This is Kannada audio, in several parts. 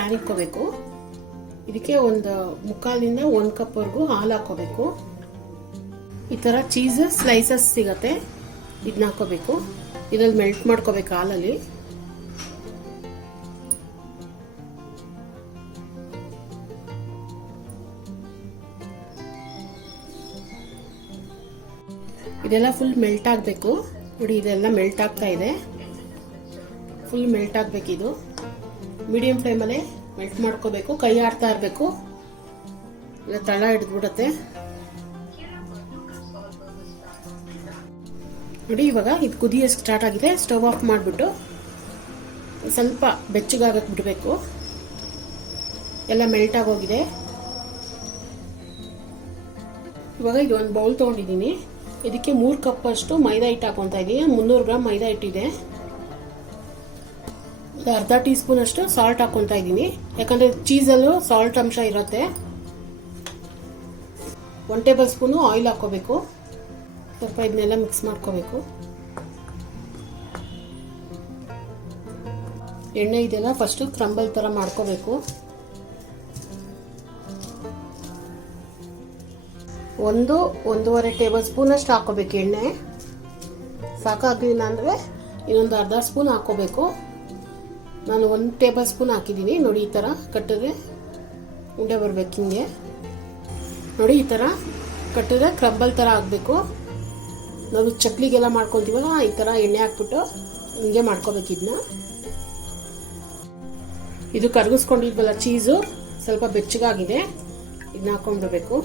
ಪ್ಯಾನ್ ಇಟ್ಕೋಬೇಕು. ಇದಕ್ಕೆ ಒಂದು ಮುಕ್ಕಾಲಿಂದ ಒಂದು ಕಪ್ವರೆಗೂ ಹಾಲು ಹಾಕೋಬೇಕು ಈ ಥರ ಚೀಸ್ ಸ್ಲೈಸಸ್ ಸಿಗತ್ತೆ. ಇದನ್ನ ಹಾಕೋಬೇಕು ಇದ್ರಲ್ಲಿ ಮೆಲ್ಟ್ ಮಾಡ್ಕೋಬೇಕು ಹಾಲಲ್ಲಿ. ಇದೆಲ್ಲ ಫುಲ್ ಮೆಲ್ಟ್ ಆಗಬೇಕು. ನೋಡಿ, ಇದೆಲ್ಲ ಮೆಲ್ಟ್ ಆಗ್ತಾ ಇದೆ. ಫುಲ್ ಮೆಲ್ಟ್ ಆಗಬೇಕಿದು. ಮೀಡಿಯಂ ಫ್ಲೇಮಲ್ಲೇ ಮೆಲ್ಟ್ ಮಾಡ್ಕೋಬೇಕು. ಕೈ ಆಡ್ತಾ ಇರಬೇಕು. ಇಲ್ಲ, ತಳ ಹಿಡಿದ್ಬಿಡತ್ತೆ. ನೋಡಿ, ಇವಾಗ ಇದು ಕುದಿಯೋಕ್ಕೆ ಸ್ಟಾರ್ಟ್ ಆಗಿದೆ. ಸ್ಟವ್ ಆಫ್ ಮಾಡಿಬಿಟ್ಟು ಸ್ವಲ್ಪ ಬೆಚ್ಚಗಾಗಕ್ಕೆ ಬಿಡಬೇಕು. ಎಲ್ಲ ಮೆಲ್ಟ್ ಆಗೋಗಿದೆ. ಇವಾಗ ಇದು ಒಂದು ಬೌಲ್ ತೊಗೊಂಡಿದ್ದೀನಿ. ಇದಕ್ಕೆ ಮೂರು ಕಪ್ ಅಷ್ಟು ಮೈದಾ ಹಿಟ್ಟು ಹಾಕೊತಾ ಇದ್ದೀನಿ ಮುನ್ನೂರು ಗ್ರಾಮ್ ಮೈದಾ ಹಿಟ್ಟಿದೆ. ಅರ್ಧ ಟೀ ಸ್ಪೂನ್ ಅಷ್ಟು ಸಾಲ್ಟ್ ಹಾಕೊತಾ ಇದ್ದೀನಿ. ಯಾಕಂದರೆ ಚೀಸಲ್ಲೂ ಸಾಲ್ಟ್ ಅಂಶ ಇರುತ್ತೆ. ಒನ್ ಟೇಬಲ್ ಸ್ಪೂನು ಆಯಿಲ್ ಹಾಕ್ಕೋಬೇಕು. ಸ್ವಲ್ಪ ಇದನ್ನೆಲ್ಲ ಮಿಕ್ಸ್ ಮಾಡ್ಕೋಬೇಕು. ಎಣ್ಣೆ ಇದೆಲ್ಲ ಫಸ್ಟು ಕ್ರಂಬಲ್ ಥರ ಮಾಡ್ಕೋಬೇಕು. ಒಂದು, ಒಂದೂವರೆ ಟೇಬಲ್ ಸ್ಪೂನ್ ಅಷ್ಟು ಹಾಕೋಬೇಕು ಎಣ್ಣೆ. ಸಾಕಾಗಲಿಲ್ಲ ಅಂದರೆ ಇನ್ನೊಂದು ಅರ್ಧ ಸ್ಪೂನ್ ಹಾಕೋಬೇಕು ನಾನು ಒಂದು ಟೇಬಲ್ ಸ್ಪೂನ್ ಹಾಕಿದ್ದೀನಿ. ನೋಡಿ, ಈ ಥರ ಕಟ್ಟಿದ್ರೆ ಉಂಡೆ ಬರಬೇಕು ಹಿಂಗೆ. ನೋಡಿ, ಈ ಥರ ಕಟ್ಟಿದ್ರೆ ಕ್ರಬ್ಬಲ್ ಥರ ಆಗಬೇಕು. ನಾವು ಚಕ್ಲಿಗೆಲ್ಲ ಮಾಡ್ಕೊತೀವಲ್ಲ, ಈ ಥರ ಎಣ್ಣೆ ಹಾಕ್ಬಿಟ್ಟು ಹಿಂಗೆ ಮಾಡ್ಕೋಬೇಕು ಇದನ್ನ. ಇದು ಕರಗಿಸ್ಕೊಂಡಿದ್ವಲ್ಲ, ಚೀಸು, ಸ್ವಲ್ಪ ಬೆಚ್ಚಗಾಗಿದೆ. ಇದನ್ನ ಹಾಕೊಂಡ್ಬಿಡ್ಬೇಕು.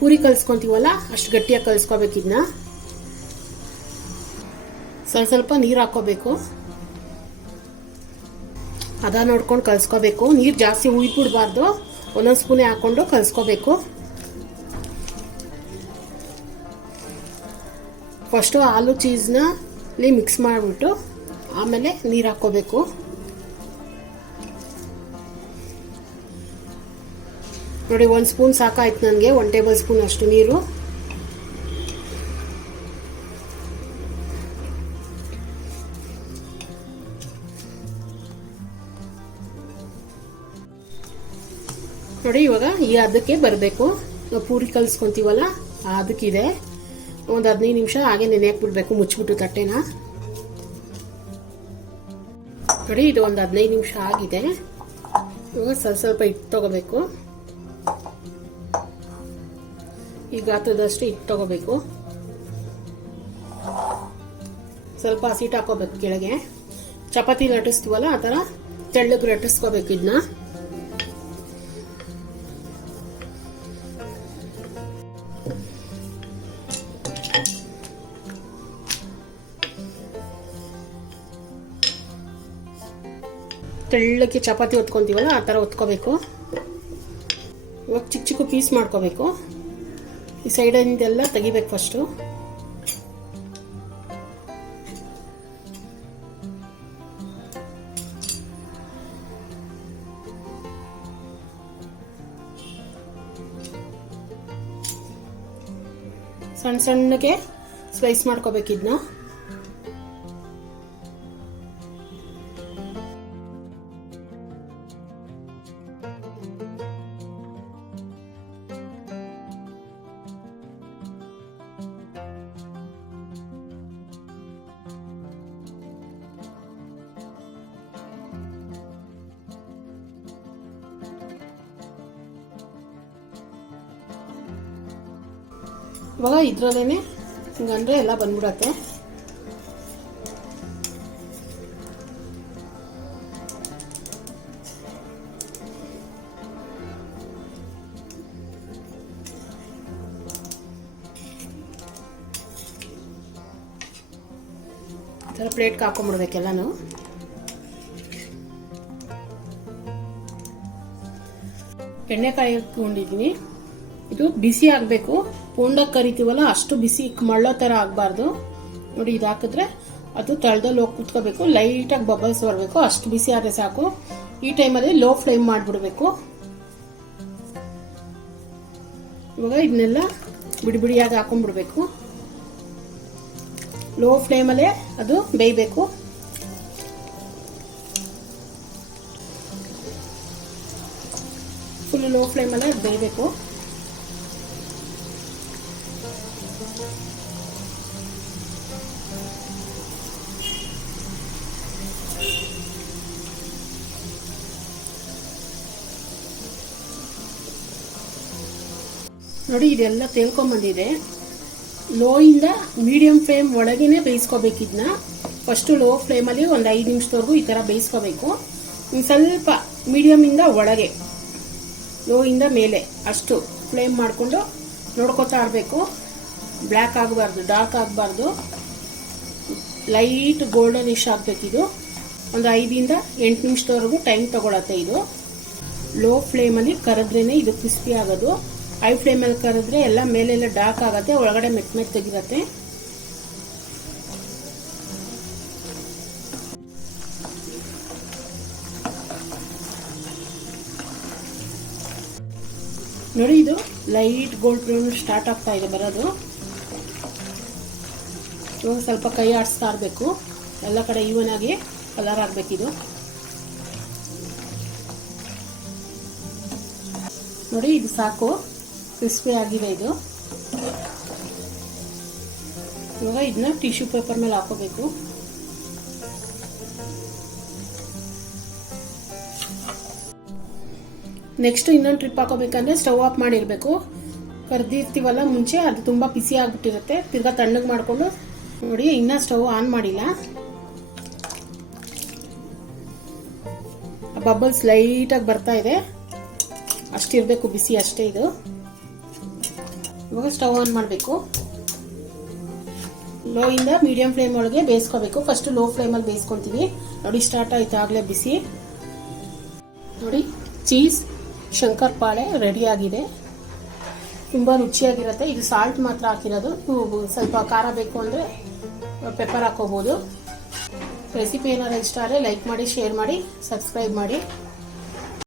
ಪೂರಿ ಕಲ್ಸ್ಕೊತೀವಲ್ಲ, ಅಷ್ಟು ಗಟ್ಟಿಯಾಗಿ ಕಲಿಸ್ಕೋಬೇಕು ಇದನ್ನ. ಸ್ವಲ್ಪ ಸ್ವಲ್ಪ ನೀರು ಹಾಕೋಬೇಕು. ಅದ ನೋಡ್ಕೊಂಡು ಕಲಿಸ್ಕೋಬೇಕು. ನೀರು ಜಾಸ್ತಿ ಉಯ್ಬಿಡ್ಬಾರ್ದು ಒಂದೊಂದು ಸ್ಪೂನೇ ಹಾಕ್ಕೊಂಡು ಕಲಸ್ಕೋಬೇಕು. ಫಸ್ಟು ಆಲೂ ಚೀಸ್ನ ಇಲ್ಲಿ ಮಿಕ್ಸ್ ಮಾಡಿಬಿಟ್ಟು ಆಮೇಲೆ ನೀರು ಹಾಕ್ಕೋಬೇಕು ನೋಡಿ, ಒಂದು ಸ್ಪೂನ್ ಸಾಕಾಯ್ತು ನನಗೆ ಒನ್ ಟೇಬಲ್ ಸ್ಪೂನ್ ಅಷ್ಟು ನೀರು. ನೋಡಿ, ಇವಾಗ ಈ ಅದಕ್ಕೆ ಬರಬೇಕು. ಪೂರಿ ಕಲಿಸ್ಕೊಂತೀವಲ್ಲ, ಅದಕ್ಕಿದೆ. ಒಂದು ಹದಿನೈದು ನಿಮಿಷ ಹಾಗೆ ನೆನೆಯಕ್ಕೆ ಬಿಡಬೇಕು, ಮುಚ್ಚಿಬಿಟ್ಟು ತಟ್ಟೆನ. ನೋಡಿ, ಇದು ಒಂದು ಹದಿನೈದು ನಿಮಿಷ ಆಗಿದೆ. ಇವಾಗ ಸ್ವಲ್ಪ ಸ್ವಲ್ಪ ಹಿಟ್ಟು ತಗೋಬೇಕು. ಈ ಗಾತ್ರದಷ್ಟು ಹಿಟ್ಟು ತಗೋಬೇಕು. ಸ್ವಲ್ಪ ಹಸಿಟ್ಟು ಹಾಕೋಬೇಕು ಕೆಳಗೆ. ಚಪಾತಿ ಲಟ್ಟಿಸ್ತೀವಲ್ಲ, ಆ ಥರ ತೆಳ್ಳಗೆ ಲಟ್ಟಿಸ್ಕೋಬೇಕು ಇದನ್ನ ತೆಳ್ಳಕ್ಕೆ ಚಪಾತಿ ಹೊತ್ಕೊತೀವಲ್ಲ ಆ ಥರ ಹೊತ್ಕೋಬೇಕು ಇವಾಗ ಚಿಕ್ಕ ಚಿಕ್ಕ ಪೀಸ್ ಮಾಡ್ಕೋಬೇಕು. ಈ ಸೈಡಿಂದೆಲ್ಲ ತೆಗಿಬೇಕು ಫಸ್ಟು. ಸಣ್ಣ ಸಣ್ಣಗೆ ಸ್ಲೈಸ್ ಮಾಡ್ಕೋಬೇಕು ಇವಾಗ ಇದ್ರಲ್ಲೇನೆ ಹಿಂಗಂದ್ರೆ ಎಲ್ಲ ಬಂದ್ಬಿಡತ್ತೆ. ಥರ ಪ್ಲೇಟ್ಗೆ ಹಾಕೊಂಡ್ಬಿಡ್ಬೇಕೆಲ್ಲನೂ ಎಣ್ಣೆ ಕಾಯಿಕೊಂಡಿದ್ದೀನಿ ಇದು ಬಿಸಿ ಆಗಬೇಕು. ಪೋಂಡಕ್ಕೆ ಕರಿತೀವಲ್ಲ, ಅಷ್ಟು ಬಿಸಿ ಮಳ್ಳೋ ಥರ ಆಗಬಾರ್ದು. ನೋಡಿ ಇದು ಹಾಕಿದ್ರೆ ಅದು ತಳದಲ್ಲಿ ಹೋಗಿ ಕುತ್ಕೋಬೇಕು. ಲೈಟಾಗಿ ಬಬಲ್ಸ್ ಬರಬೇಕು. ಅಷ್ಟು ಬಿಸಿ ಆದರೆ ಸಾಕು. ಈ ಟೈಮಲ್ಲಿ ಲೋ ಫ್ಲೇಮ್ ಮಾಡಿಬಿಡಬೇಕು. ಇವಾಗ ಇದನ್ನೆಲ್ಲ ಬಿಡಿ ಬಿಡಿಯಾಗಿ ಹಾಕೊಂಡ್ಬಿಡ್ಬೇಕು. ಲೋ ಫ್ಲೇಮಲ್ಲೇ ಅದು ಬೇಯಬೇಕು. ಫುಲ್ ಲೋ ಫ್ಲೇಮಲ್ಲೇ ಬೇಯಬೇಕು. ನೋಡಿ, ಇದೆಲ್ಲ ತೇಳ್ಕೊಂಬಂದಿದೆ. ಲೋಯಿಂದ ಮೀಡಿಯಂ ಫ್ಲೇಮ್ ಒಳಗೇನೆ ಬೇಯಿಸ್ಕೋಬೇಕಿದ್ನ ಫಸ್ಟು ಲೋ ಫ್ಲೇಮಲ್ಲಿ ಒಂದು ಐದು ನಿಮಿಷದವರೆಗೂ ಈ ಥರ ಬೇಯಿಸ್ಕೋಬೇಕು. ಸ್ವಲ್ಪ ಮೀಡಿಯಮಿಂದ ಒಳಗೆ ಲೋಯಿಂದ ಮೇಲೆ ಅಷ್ಟು ಫ್ಲೇಮ್ ಮಾಡಿಕೊಂಡು ನೋಡ್ಕೊತಾ ಇರಬೇಕು. ಬ್ಲ್ಯಾಕ್ ಆಗಬಾರ್ದು, ಡಾರ್ಕ್ ಆಗಬಾರ್ದು. ಲೈಟ್ ಗೋಲ್ಡನ್ ಇಶ್ ಆಗಬೇಕಿದು ಒಂದು ಐದಿಂದ ಎಂಟು ನಿಮಿಷದವರೆಗೂ ಟೈಮ್ ತೊಗೊಳತ್ತೆ ಇದು. ಲೋ ಫ್ಲೇಮಲ್ಲಿ ಕರೆದ್ರೇ ಇದು ಕ್ರಿಸ್ಪಿ ಆಗೋದು. ಹೈ ಫ್ಲೇಮಲ್ಲಿ ಕರೆದ್ರೆ ಎಲ್ಲ ಮೇಲೆಲ್ಲ ಡಾರ್ಕ್ ಆಗುತ್ತೆ, ಒಳಗಡೆ ಮೆತ್ತ ಮೆತ್ತಗಿರತ್ತೆ ನೋಡಿ ಇದು ಲೈಟ್ ಗೋಲ್ಡ್ ಬ್ರೌನ್ ಸ್ಟಾರ್ಟ್ ಆಗ್ತಾ ಇದೆ ಬರೋದು. ಇವಾಗ ಸ್ವಲ್ಪ ಕೈ ಆಡಿಸ್ತಾ ಇರಬೇಕು. ಎಲ್ಲ ಕಡೆ ಈವನ್ ಆಗಿ ಕಲರ್ ಆಗಬೇಕಿದು ನೋಡಿ, ಇದು ಸಾಕು. ಕ್ರಿಸ್ಪಿ ಆಗಿದೆ ಇದು. ಇವಾಗ ಇದನ್ನ ಟಿಶ್ಯೂ ಪೇಪರ್ ಮೇಲೆ ಹಾಕೋಬೇಕು. ನೆಕ್ಸ್ಟ್ ಇನ್ನೊಂದು ಟ್ರಿಪ್ ಹಾಕೋಬೇಕಂದ್ರೆ ಸ್ಟವ್ ಆಫ್ ಮಾಡಿರಬೇಕು. ಕರ್ದಿರ್ತೀವಲ್ಲ ಮುಂಚೆ, ಅದು ತುಂಬ ಬಿಸಿ ಆಗಿಬಿಟ್ಟಿರುತ್ತೆ. ತಿರ್ಗಾ ತಣ್ಣಗೆ ಮಾಡಿಕೊಂಡು ನೋಡಿ, ಇನ್ನೂ ಸ್ಟವ್ ಆನ್ ಮಾಡಿಲ್ಲ. ಬಬಲ್ಸ್ ಲೈಟಾಗಿ ಬರ್ತಾ ಇದೆ. ಅಷ್ಟಿರಬೇಕು ಬಿಸಿ ಅಷ್ಟೇ ಇದು. ಇವಾಗ ಸ್ಟವ್ ಆನ್ ಮಾಡಬೇಕು. ಲೋ ಇಂದ ಮೀಡಿಯಂ ಫ್ಲೇಮ್ ಒಳಗೆ ಬೇಯಿಸ್ಕೋಬೇಕು. ಫಸ್ಟ್ ಲೋ ಫ್ಲೇಮಲ್ಲಿ ಬೇಯಿಸ್ಕೊತೀವಿ ನೋಡಿ ಸ್ಟಾರ್ಟ್ ಆಯ್ತು, ಆಗಲೇ ಬಿಸಿ. ನೋಡಿ ಚೀಸ್ ಶಂಕರ್ ಪಾಳೆ ರೆಡಿ ಆಗಿದೆ. ತುಂಬ ರುಚಿಯಾಗಿರುತ್ತೆ. ಇದು ಸಾಲ್ಟ್ ಮಾತ್ರ ಹಾಕಿರೋದು. ಸ್ವಲ್ಪ ಖಾರ ಬೇಕು ಅಂದರೆ ಪೆಪ್ಪರ್ ಹಾಕೋಬೋದು. ರೆಸಿಪಿ ಏನಾದ್ರು ಇಷ್ಟ ಆದರೆ ಲೈಕ್ ಮಾಡಿ ಶೇರ್ ಮಾಡಿ ಸಬ್ಸ್ಕ್ರೈಬ್ ಮಾಡಿ.